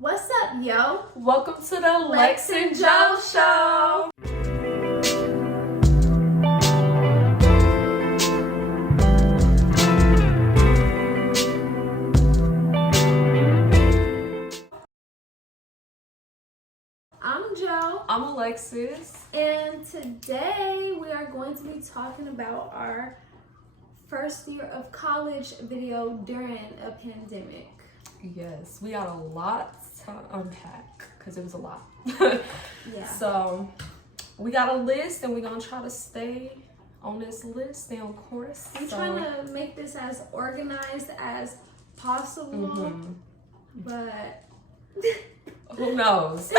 What's up, yo? Welcome to the Lex and Joe Show. I'm Joe. I'm Alexis. And today we are going to be talking about our first year of college video during a pandemic. Yes, we got a lot to unpack because it was a lot. Yeah. So we got a list and we're going to try to stay on this list, stay on course. I'm trying to make this as organized as possible, but who knows?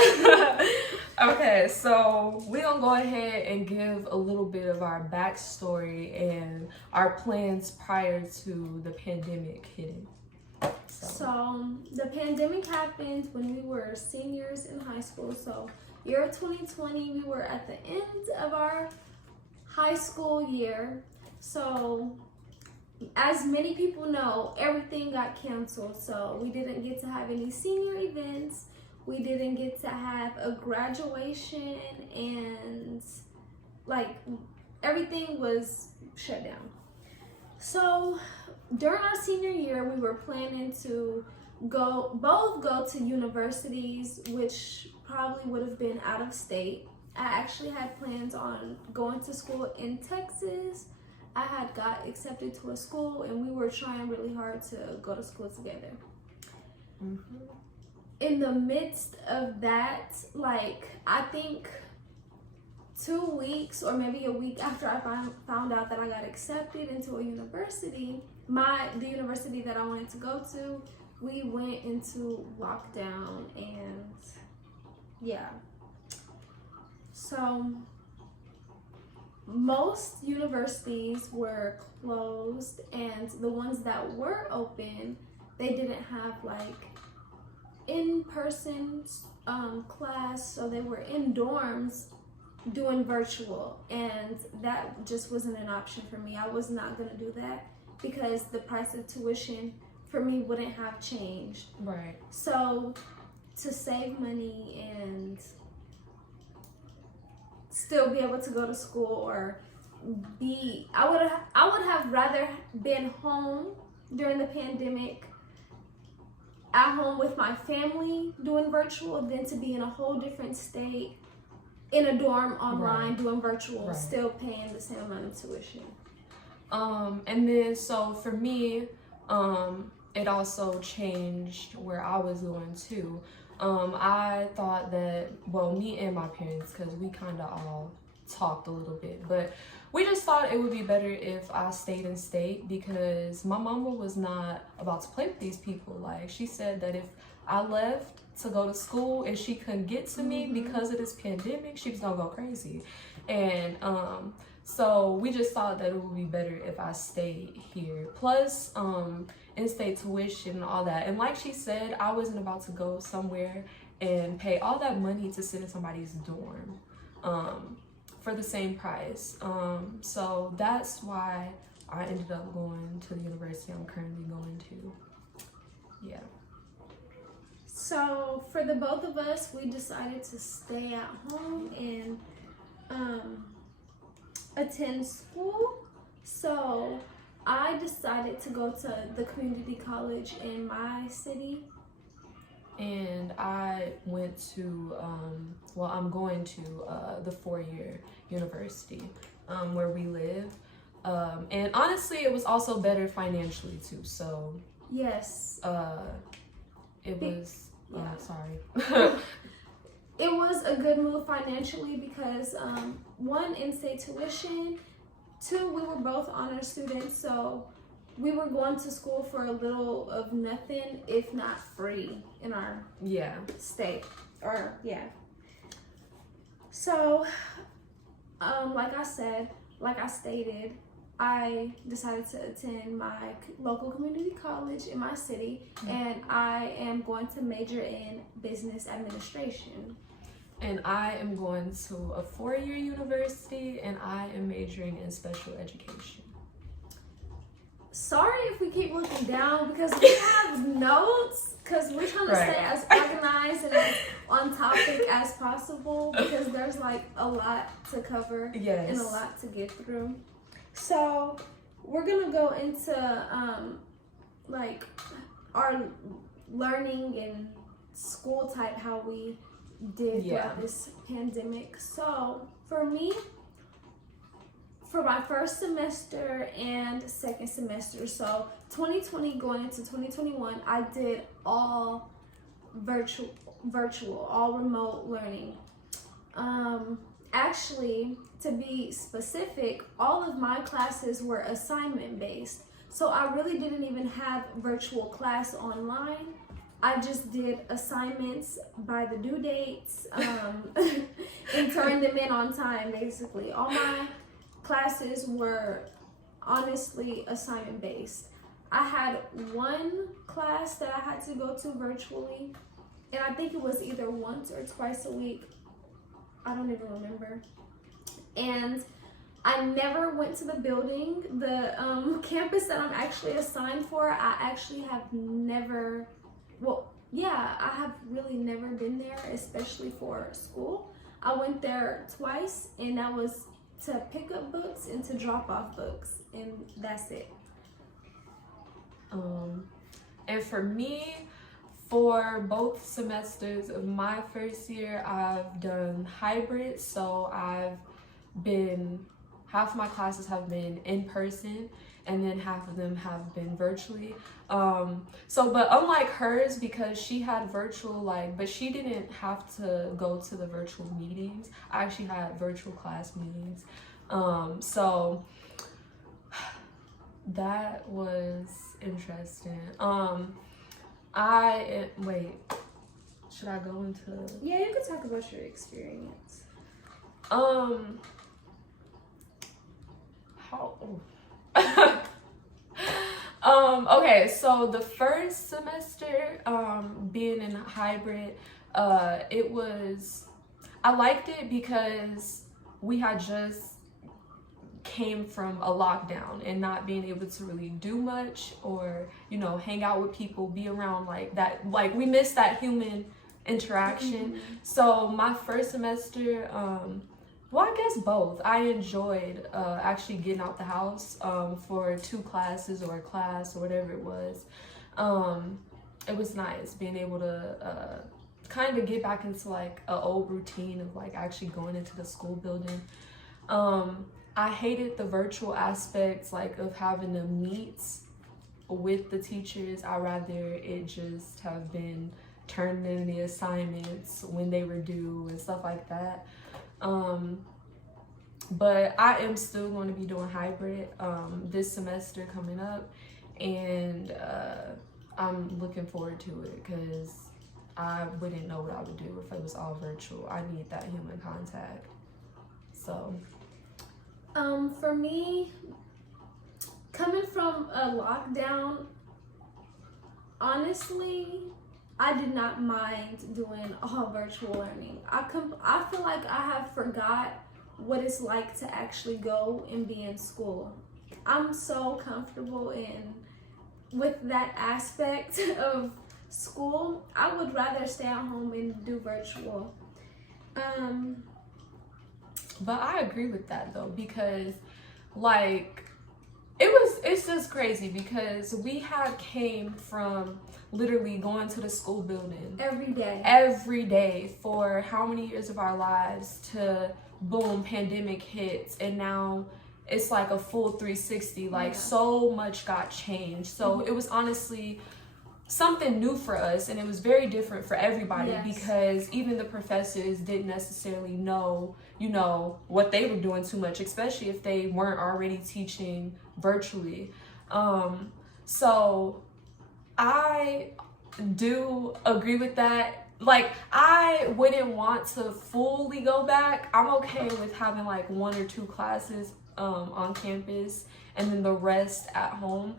Okay, so we're going to go ahead and give a little bit of our backstory and our plans prior to the pandemic hitting. So the pandemic happened when we were seniors in high school. So year 2020, we were at the end of our high school year. So as many people know, everything got canceled. So we didn't get to have any senior events. We didn't get to have a graduation, and like everything was shut down. So during our senior year, we were planning to both go to universities, which probably would have been out of state. I actually had plans on going to school in Texas. I had got accepted to a school, and we were trying really hard to go to school together. In the midst of that, I think 2 weeks or maybe a week after I found out that I got accepted into a university, the university that I wanted to go to, we went into lockdown, and yeah. So most universities were closed, and the ones that were open, they didn't have in-person class, so they were in dorms doing virtual, and that just wasn't an option for me. I was not going to do that because the price of tuition for me wouldn't have changed. Right. So to save money and still be able to go to school or I would have rather been home during the pandemic, at home with my family doing virtual, than to be in a whole different state in a dorm online doing virtual, still paying the same amount of tuition. And then so for me, it also changed where I was going to. I thought that, well, me and my parents, because we kind of all talked a little bit, but we just thought it would be better if I stayed in state, because my mama was not about to play with these people. Like, she said that if I left to go to school and she couldn't get to me because of this pandemic, she was gonna go crazy. And so we just thought that it would be better if I stayed here. Plus in-state tuition and all that. And like she said, I wasn't about to go somewhere and pay all that money to sit in somebody's dorm for the same price. So that's why I ended up going to the university I'm currently going to. Yeah. So for the both of us, we decided to stay at home and attend school. So I decided to go to the community college in my city. And I went to, I'm going to the four-year university where we live. And honestly, it was also better financially too. So yes, it was, sorry. It was a good move financially because one, in-state tuition, two, we were both honor students, so we were going to school for a little of nothing, if not free, in our state. So like I stated, I decided to attend my local community college in my city, and I am going to major in business administration. And I am going to a four-year university, and I am majoring in special education. Sorry if we keep looking down because we have notes, because we're trying to stay as organized organized and as on topic as possible because there's like a lot to cover Yes. and a lot to get through. So we're gonna go into like our learning and school type, how we did throughout this pandemic. So for me, for my first semester and second semester, so 2020 going into 2021, I did all virtual, all remote learning. Actually, to be specific, all of my classes were assignment based. So I really didn't even have virtual class online. I just did assignments by the due dates and turned them in on time, basically. All my classes were honestly assignment based. I had one class that I had to go to virtually, and I think it was either once or twice a week. I don't even remember. And I never went to the building. The campus that I'm actually assigned for, I actually have never, I have really never been there, especially for school. I went there twice, and that was to pick up books and to drop off books, and that's it. And for me, for both semesters of my first year, I've done hybrid. So half my classes have been in person, and then half of them have been virtually. But unlike hers, because she had virtual, but she didn't have to go to the virtual meetings. I actually had virtual class meetings. So that was interesting. Should I go into? Yeah, you can talk about your experience. Okay, so the first semester, being in hybrid, I liked it because we had just came from a lockdown and not being able to really do much or, hang out with people, be around like that. Like, we missed that human interaction. Mm-hmm. So my first semester, I guess both. I enjoyed actually getting out the house for 2 classes or a class or whatever it was. It was nice being able to kind of get back into like an old routine of like actually going into the school building. I hated the virtual aspects of having to meet with the teachers. I'd rather it just have been turned in the assignments when they were due and stuff like that. But I am still going to be doing hybrid this semester coming up, and I'm looking forward to it because I wouldn't know what I would do if it was all virtual. I need that human contact. So for me, coming from a lockdown, honestly, I did not mind doing all virtual learning. I feel like I have forgot what it's like to actually go and be in school. I'm so comfortable with that aspect of school. I would rather stay at home and do virtual. But I agree with that though, because it's just crazy because we came from literally going to the school building every day for how many years of our lives to boom, pandemic hits, and now it's like a full 360. So much got changed. So it was honestly something new for us, and it was very different for everybody. Yes. Because even the professors didn't necessarily know, what they were doing too much, especially if they weren't already teaching virtually. So I do agree with that. I wouldn't want to fully go back. I'm okay with having 1 or 2 classes on campus and then the rest at home.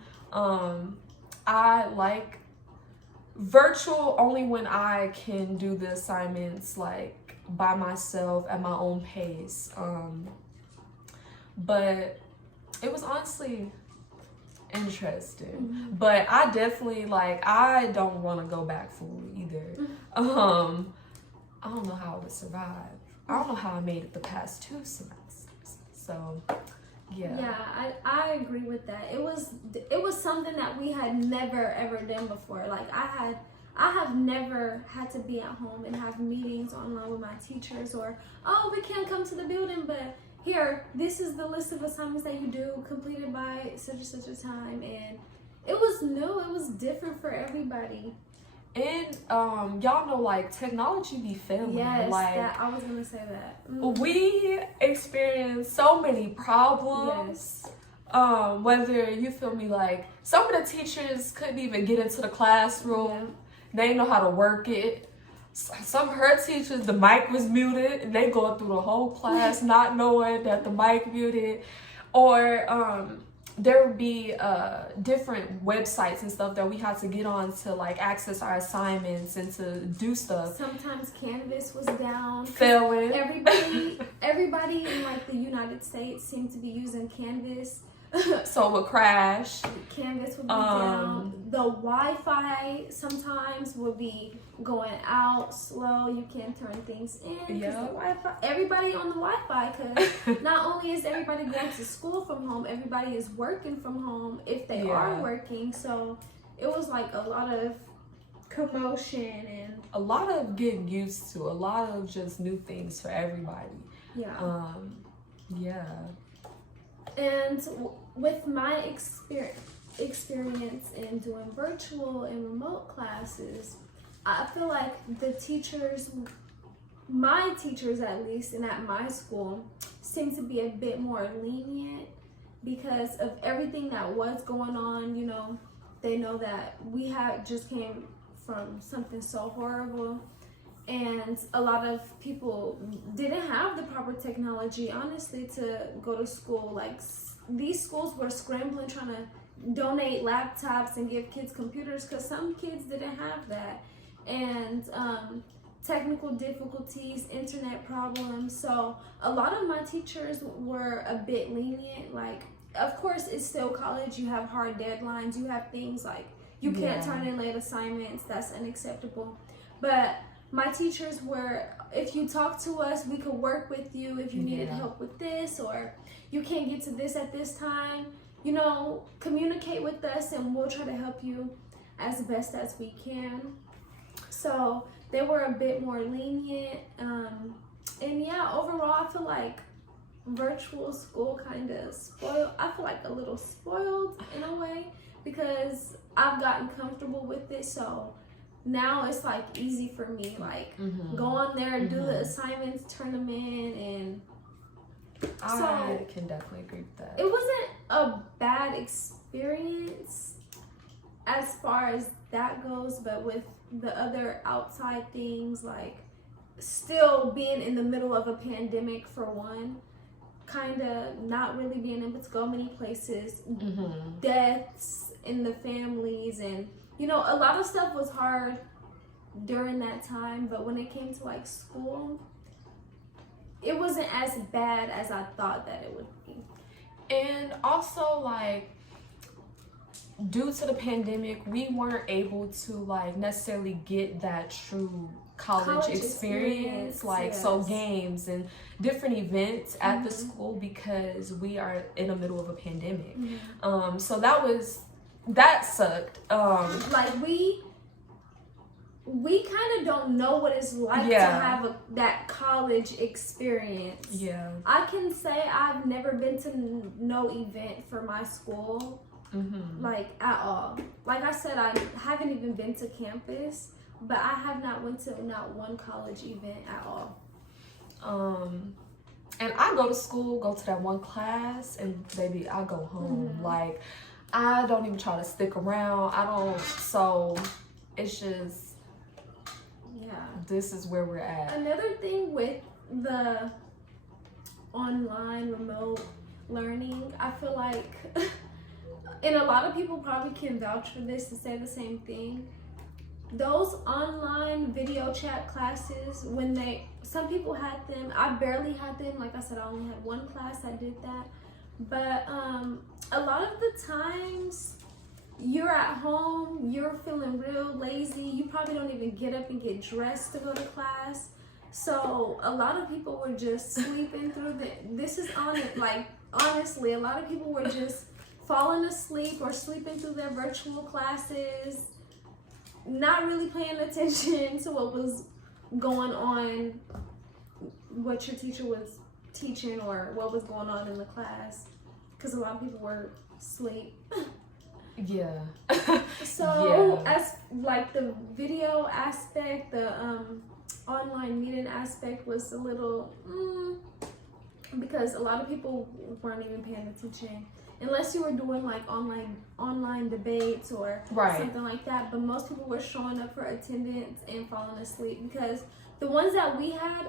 I like virtual only when I can do the assignments by myself at my own pace. But it was honestly Interesting. But I definitely, like, I don't want to go back fully either. I don't know how I would survive. I don't know how I made it the past 2 semesters. So, yeah. Yeah, I agree with that. It was something that we had never ever done before. Like I have never had to be at home and have meetings online with my teachers, or oh, we can't come to the building, but here, this is the list of assignments that you do completed by such and such a time. And it was new, it was different for everybody. And y'all know, like, technology be failing. Yes, like, I was gonna say that. We experienced so many problems. Yes. Whether you feel me, like, some of the teachers couldn't even get into the classroom. Yeah. They didn't know how to work it. Some of her teachers, the mic was muted, and they go through the whole class not knowing that the mic muted. Or there would be different websites and stuff that we had to get on to, like, access our assignments and to do stuff. Sometimes Canvas was down. Failing. Everybody in, like, the United States seemed to be using Canvas. So it would crash. Canvas would be down. The Wi-Fi sometimes would be going out slow. You can't turn things in because the Wi-Fi. Everybody on the Wi-Fi, because not only is everybody going to school from home, everybody is working from home if they are working. So it was like a lot of commotion and a lot of getting used to. A lot of just new things for everybody. Yeah. Yeah. And with my experience in doing virtual and remote classes, I feel like the teachers, my teachers at least, and at my school, seem to be a bit more lenient because of everything that was going on. You know, they know that we had just came from something so horrible. And a lot of people didn't have the proper technology, honestly, to go to school. Like, these schools were scrambling, trying to donate laptops and give kids computers because some kids didn't have that. And technical difficulties, internet problems. So a lot of my teachers were a bit lenient. Like, of course, it's still college. You have hard deadlines. You have things like you can't turn in late assignments. That's unacceptable. But my teachers were, if you talk to us, we could work with you if you needed help with this, or you can't get to this at this time. You know, communicate with us and we'll try to help you as best as we can. So they were a bit more lenient. And yeah, overall, I feel like virtual school kind of spoiled. I feel like a little spoiled in a way because I've gotten comfortable with it. So now it's like easy for me, like go on there, do the assignments, turn them in, and I can definitely agree with that. It wasn't a bad experience as far as that goes, but with the other outside things, like still being in the middle of a pandemic for one, kind of not really being able to go many places, deaths in the families, and you know, a lot of stuff was hard during that time, but when it came to like school, it wasn't as bad as I thought that it would be. And also, like, due to the pandemic, we weren't able to like necessarily get that true college experience, like so games and different events at the school because we are in the middle of a pandemic. So that sucked. Like we kind of don't know what it's like to have that college experience. Yeah. I can say I've never been to no event for my school, like at all. Like I said, I haven't even been to campus, but I have not went to not one college event at all. And I go to school, go to that one class, and baby, I go home. Like, I don't even try to stick around. So it's just, this is where we're at. Another thing with the online remote learning, I feel like, and a lot of people probably can vouch for this and say the same thing, those online video chat classes, some people had them, I barely had them. Like I said, I only had one class that did that. But a lot of the times you're at home, you're feeling real lazy. You probably don't even get up and get dressed to go to class. So a lot of people were just sleeping through this is on it. Like, honestly, a lot of people were just falling asleep or sleeping through their virtual classes, not really paying attention to what was going on, what your teacher was teaching or what was going on in the class, because a lot of people were asleep. Yeah. So as like the video aspect, the online meeting aspect was a little because a lot of people weren't even paying attention unless you were doing like online debates or something like that. But most people were showing up for attendance and falling asleep, because the ones that we had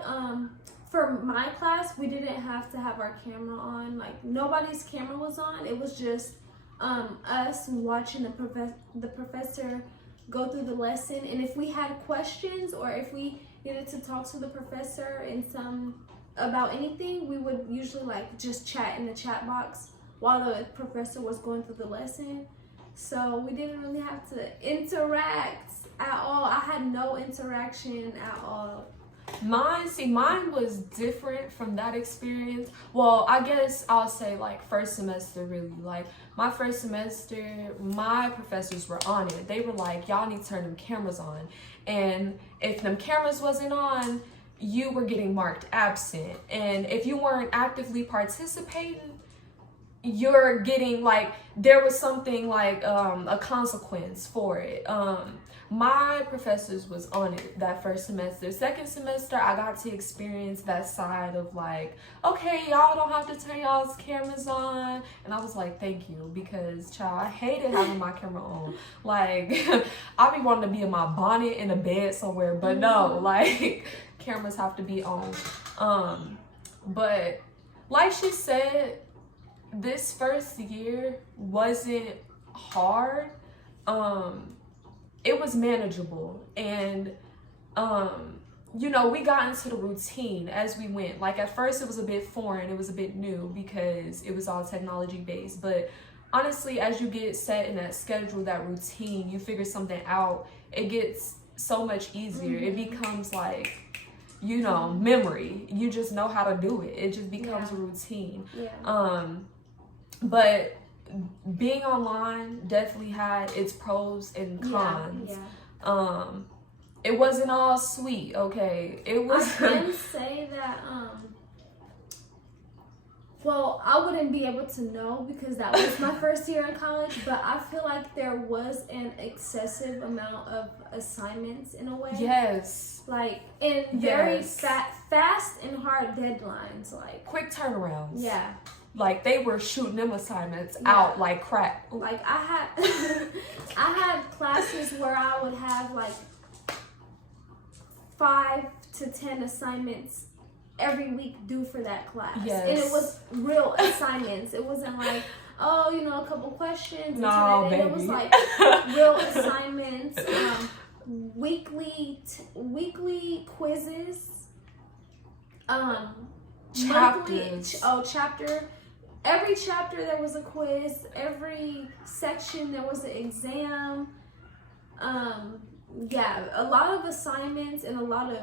for my class, we didn't have to have our camera on. Like, nobody's camera was on. It was just us watching the professor go through the lesson. And if we had questions or if we needed to talk to the professor about anything, we would usually like just chat in the chat box while the professor was going through the lesson. So we didn't really have to interact at all. I had no interaction at all. Mine was different from that experience. Well, I guess I'll say like first semester, really. Like my first semester, my professors were on it. They were like, y'all need to turn them cameras on. And if them cameras wasn't on, you were getting marked absent. And if you weren't actively participating, you're getting like, there was something like a consequence for it. My professors was on it that first semester. Second semester, I got to experience that side of like, okay, y'all don't have to turn y'all's cameras on. And I was like, thank you, because child, I hated having my camera on. Like, I be wanting to be in my bonnet in a bed somewhere, but no, like, cameras have to be on. But like she said, this first year wasn't hard. It was manageable, and you know, we got into the routine as we went. Like at first it was a bit foreign, it was a bit new because it was all technology based, but honestly, as you get set in that schedule, that routine, you figure something out, it gets so much easier. It becomes like, you know, memory. You just know how to do it. It just becomes a routine. But being online definitely had its pros and cons. It wasn't all sweet, okay? It was. I can say that well, I wouldn't be able to know because that was my first year in college, but I feel like there was an excessive amount of assignments in a way. Yes. Like, and very fast and hard deadlines. Like, quick turnarounds. Yeah. Like, they were shooting them assignments out like crack. Like, I had classes where I would have like 5 to 10 assignments every week due for that class. Yes. And it was real assignments. It wasn't like, oh, you know, a couple questions. No, baby. It was like real assignments, weekly quizzes, chapters. Chapter. Every chapter there was a quiz. Every section there was an exam. A lot of assignments and a lot of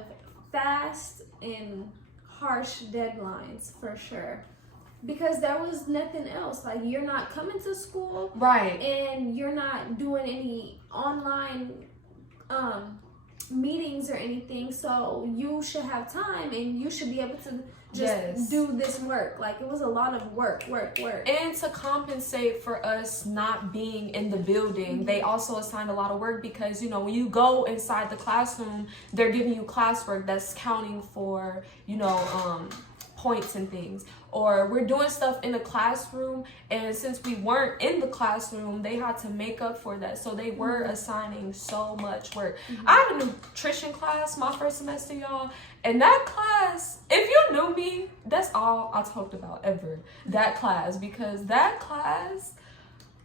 fast and harsh deadlines for sure, because there was nothing else. Like, you're not coming to school, right, and you're not doing any online meetings or anything, so you should have time and you should be able to just do this work. Like, it was a lot of work. And to compensate for us not being in the building, they also assigned a lot of work, because, you know, when you go inside the classroom, they're giving you classwork that's counting for, you know, points and things. Or we're doing stuff in the classroom, and since we weren't in the classroom, they had to make up for that. So they were assigning so much work. I had a nutrition class my first semester, y'all, and that class, if you knew me, that's all I talked about ever, that class, because that class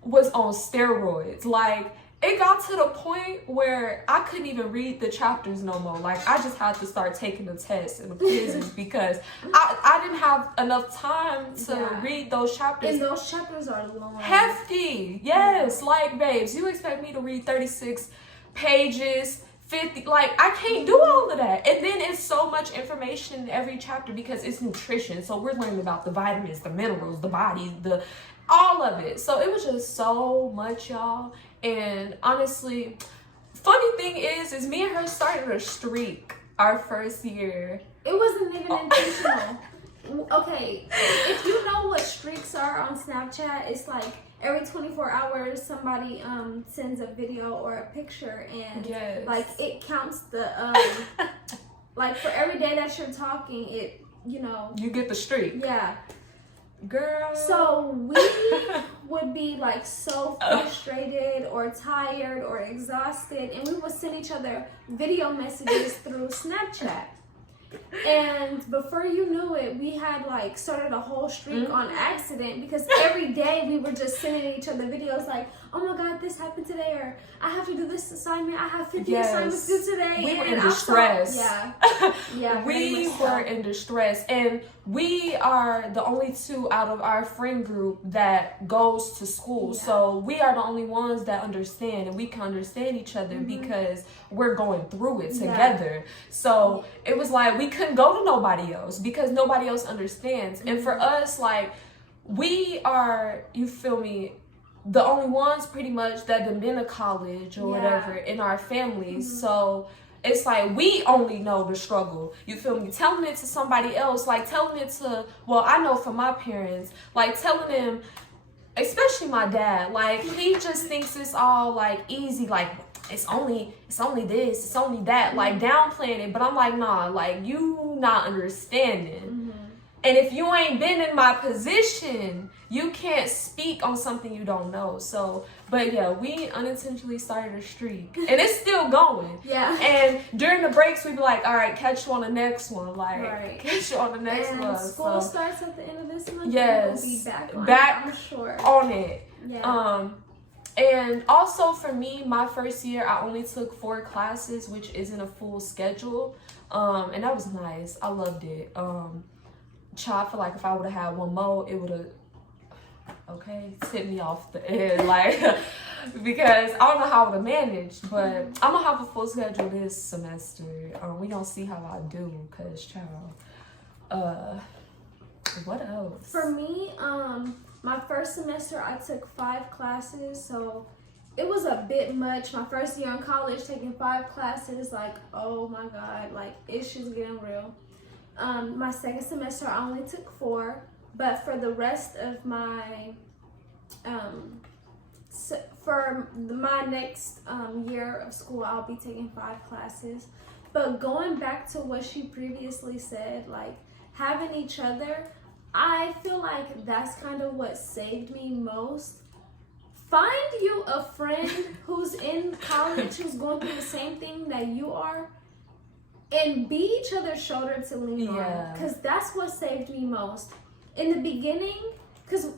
was on steroids. Like, it got to the point where I couldn't even read the chapters no more. Like, I just had to start taking the tests and the quizzes because I didn't have enough time to read those chapters. And those chapters are long. Hefty. Yes. Like, babes, you expect me to read 36 pages, 50, like, I can't do all of that. And then it's so much information in every chapter because it's nutrition. So we're learning about the vitamins, the minerals, the body, all of it. So it was just so much, y'all. And honestly, funny thing is me and her started a streak our first year. It wasn't even intentional. Okay, if you know what streaks are on Snapchat, it's like every 24 hours somebody sends a video or a picture, and like it counts the like for every day that you're talking, it, you know, you get the streak. Yeah. Girl. So we would be like so frustrated or tired or exhausted, and we would send each other video messages through Snapchat. And before you knew it, we had like started a whole streak on accident because every day we were just sending each other videos like, oh my God, this happened today, or I have to do this assignment, I have 50 assignments due today. We were in distress. Yeah, we were in distress. And we are the only two out of our friend group that goes to school. So we are the only ones that understand, and we can understand each other because we're going through it together. So it was like we couldn't go to nobody else because nobody else understands. And for us, like, we are, you feel me, the only ones pretty much that have been to college or whatever in our families. So it's like we only know the struggle. You feel me? Telling it to somebody else, like telling it to, well, I know from my parents, like telling them, especially my dad, like he just thinks it's all like easy, like it's only this, it's only that, like downplaying it. But I'm like, nah, like you not understanding. And if you ain't been in my position, you can't speak on something you don't know. So, but yeah, we unintentionally started a streak. And it's still going. And during the breaks, we'd be like, all right, catch you on the next one. Like, catch you on the next one. School starts at the end of this month. Yes. We'll be back I'm sure. On it. And also for me, my first year, I only took 4 classes, which isn't a full schedule. And that was nice. I loved it. I feel like if I would have had one more, it would have tipped me off the edge, like, because I don't know how I would have managed, but I'm gonna have a full schedule this semester. We gonna see how I do, cause child, what else? For me, my first semester I took 5 classes, so it was a bit much. My first year in college, taking 5 classes, like, oh my God, like it's just getting real. My second semester I only took 4, but for the rest of my for my next year of school, I'll be taking 5 classes. But going back to what she previously said, like having each other, I feel like that's kind of what saved me most. Find you a friend who's in college, who's going through the same thing that you are, and be each other's shoulder to lean on, because that's what saved me most. In the beginning, because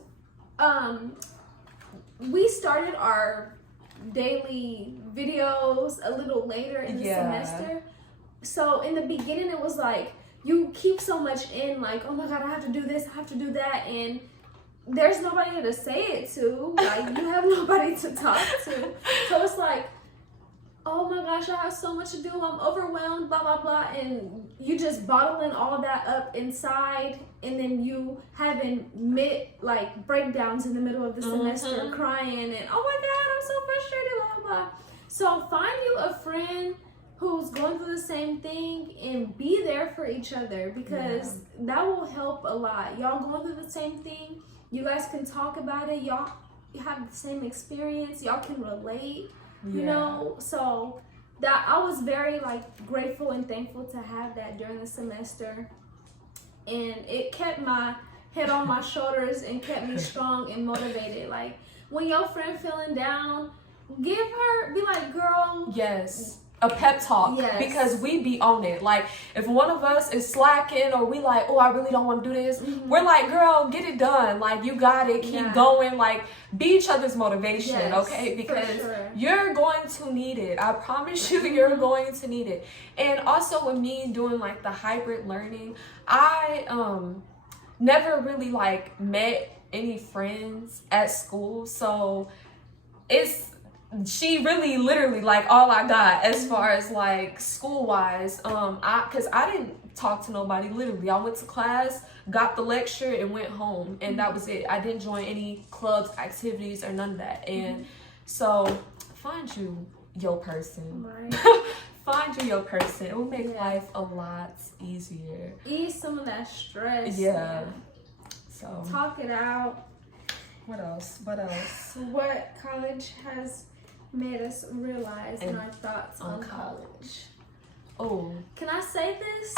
we started our daily videos a little later in the semester. So in the beginning, it was like, you keep so much in, like, oh my God, I have to do this, I have to do that, and there's nobody to say it to. Like, you have nobody to talk to. So it's like, oh my gosh, I have so much to do, I'm overwhelmed, blah, blah, blah. And you just bottling all that up inside, and then you having breakdowns in the middle of the semester, crying, and oh my God, I'm so frustrated, blah, blah, blah. So find you a friend who's going through the same thing and be there for each other, because that will help a lot. Y'all going through the same thing, you guys can talk about it, y'all have the same experience, y'all can relate. You know, so that I was very grateful and thankful to have that during the semester, and it kept my head on my shoulders and kept me strong and motivated. Like when your friend feeling down, be like, girl, a pep talk Yes. because we be on it. Like if one of us is slacking or we like, oh, I really don't want to do this, we're like, girl, get it done. Like you got it, keep going. Like be each other's motivation, okay? Because you're going to need it. I promise you, you're going to need it. And also with me doing like the hybrid learning, I never really like met any friends at school, so she really literally like all I got as far as like school wise. Because I didn't talk to nobody. Literally, I went to class, got the lecture, and went home, and that was it. I didn't join any clubs, activities, or none of that. And so find you your person. Right. Find you your person. It will make life a lot easier. Ease some of that stress. Yeah. So talk it out. What else? What else? What college has made us realize and our thoughts on college. Oh. Can I say this?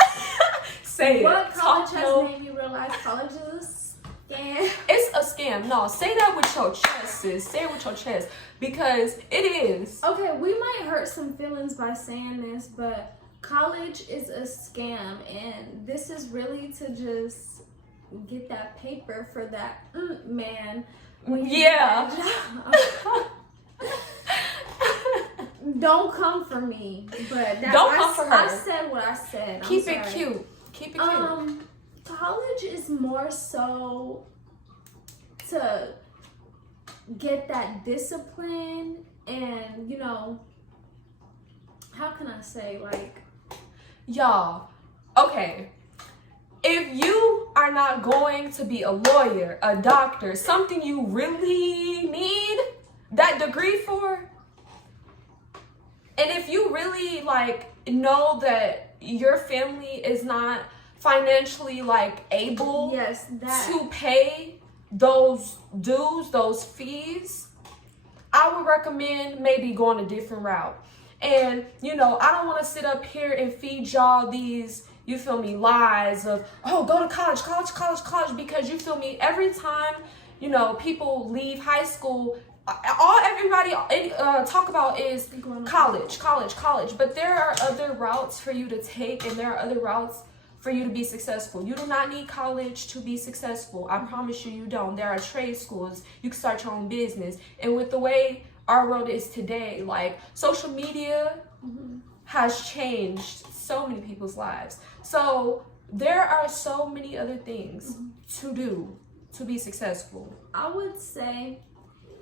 Say what it. College has made you realize college is a scam? It's a scam. No, say that with your chest, sis. Say it with your chest. Because it is. Okay, we might hurt some feelings by saying this, but college is a scam. And this is really to just get that paper for that man. Yeah. Don't come for me, but don't come for her. I said what I said. Keep it cute. Keep it cute. College is more so to get that discipline and, you know, how can I say, like, y'all, okay, if you are not going to be a lawyer, a doctor, something you really need that degree for, and if you really like know that your family is not financially like able to pay those dues, those fees, I would recommend maybe going a different route. And you know, I don't want to sit up here and feed y'all these, you feel me, lies of, oh, go to college, because you feel me, every time, you know, people leave high school, everybody talk about is college, but there are other routes for you to take, and there are other routes for you to be successful. You do not need college to be successful. I promise you, you don't. There are trade schools. You can start your own business. And with the way our world is today, like social media has changed so many people's lives. So there are so many other things to do to be successful. I would say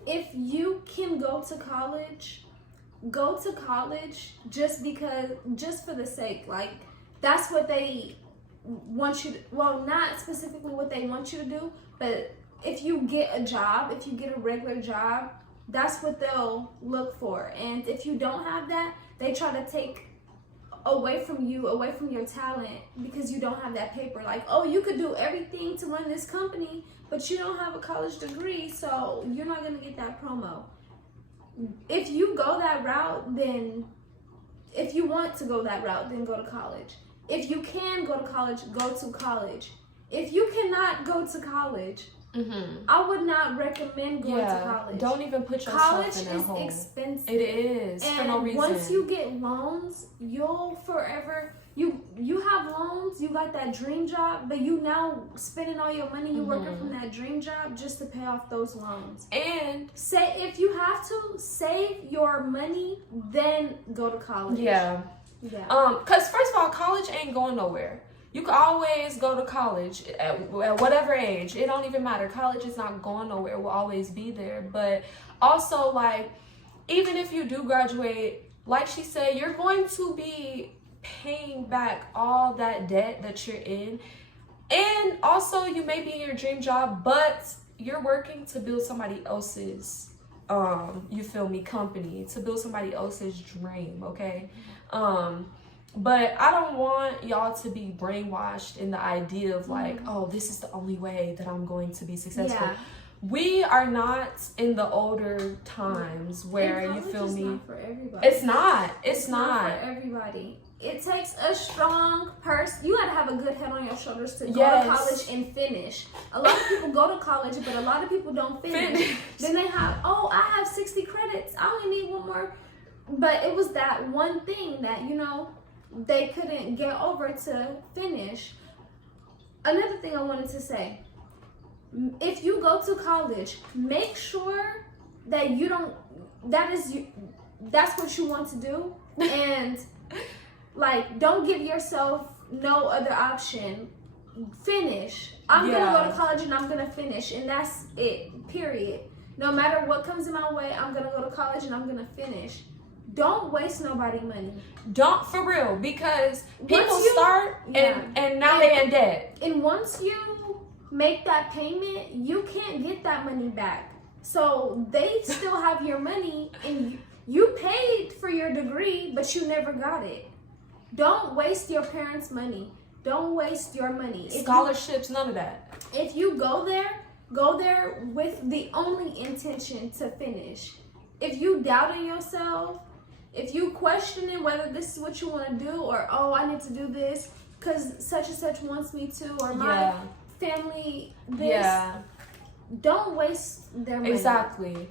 if you can go to college just for the sake, like that's what they want you to, well, not specifically what they want you to do, but if you get a job, if you get a regular job, that's what they'll look for. And if you don't have that, they try to take away from your talent because you don't have that paper. Like, oh, you could do everything to run this company, but you don't have a college degree, so you're not going to get that promo. If you go that route, then if you want to go that route, then go to college. If you can go to college, go to college. If you cannot go to college, I would not recommend going to college. Don't even put yourself college in that hole. College is expensive. It is, and for no reason. Once you get loans, you'll forever, you have loans, you got that dream job, but you now spending all your money, you working from that dream job just to pay off those loans. And if you have to save your money, then go to college. Yeah. Because first of all, college ain't going nowhere. You can always go to college at whatever age. It don't even matter. College is not going nowhere. It will always be there. But also, like, even if you do graduate, like she said, you're going to be paying back all that debt that you're in. And also, you may be in your dream job, but you're working to build somebody else's, you feel me, company, to build somebody else's dream, okay? But I don't want y'all to be brainwashed in the idea of like, oh, this is the only way that I'm going to be successful. Yeah. We are not in the older times where you feel me. Not for everybody. It's not. It's not for everybody. It takes a strong person. You gotta have a good head on your shoulders to go to college and finish. A lot of people go to college, but a lot of people don't finish. Then they have, I have 60 credits. I only need one more but it was that one thing that, you know, they couldn't get over to finish. Another thing I wanted to say, if you go to college, make sure that you don't, that's what you want to do. And like, don't give yourself no other option. Finish. I'm gonna go to college and I'm gonna finish, and that's it, period. No matter what comes in my way, I'm gonna go to college and I'm gonna finish. Don't waste nobody money. Don't, for real, because people start and now they in debt. And once you make that payment, you can't get that money back. So they still have your money, and you paid for your degree, but you never got it. Don't waste your parents' money. Don't waste your money. Scholarships, none of that. If you go there with the only intention to finish. If you doubt in yourself, if you questioning whether this is what you want to do, or, oh, I need to do this because such and such wants me to, or my family this, don't waste their money. Exactly.